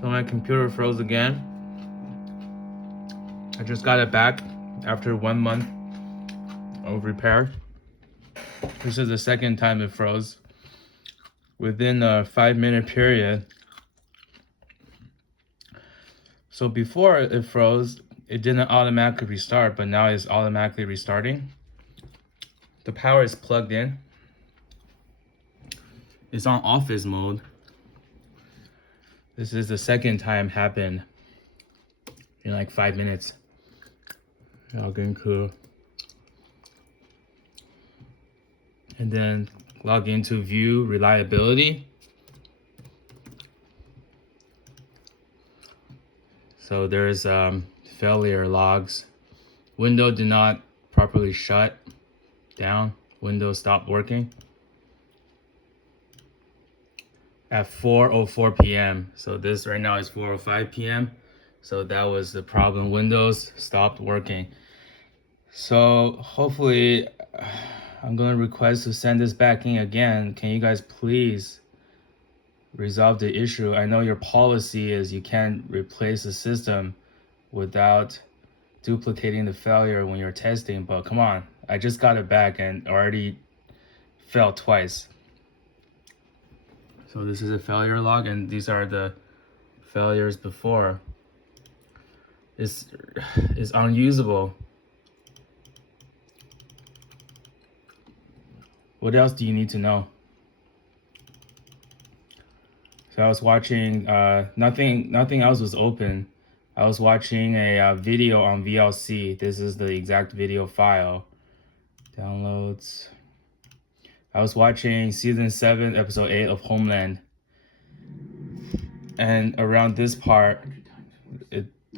So my computer froze again. I just got it back after 1 month of repair. This is the second time it froze. Within a 5-minute period. So before it froze, it didn't automatically restart, but now it's automatically restarting. The power is plugged in. It's on office mode. This is the second time happened in like 5 minutes. Login cool. And then log into view reliability. So there's failure logs. Window did not properly shut down. Windows stopped working at 4:04 p.m. So this right now is 4:05 p.m. So that was the problem. Windows stopped working. So hopefully I'm gonna request to send this back in again. Can you guys please resolve the issue? I know your policy is you can't replace the system without duplicating the failure when you're testing, but come on, I just got it back and already failed twice. So this is a failure log, and these are the failures before. It's unusable. What else do you need to know? So I was watching, nothing else was open. I was watching a video on VLC. This is the exact video file. Downloads. I was watching season 7, episode 8 of Homeland. And around this part,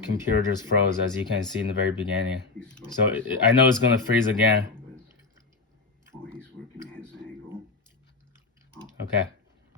computer just froze, as you can see in the very beginning. So I know it's gonna freeze again. Okay.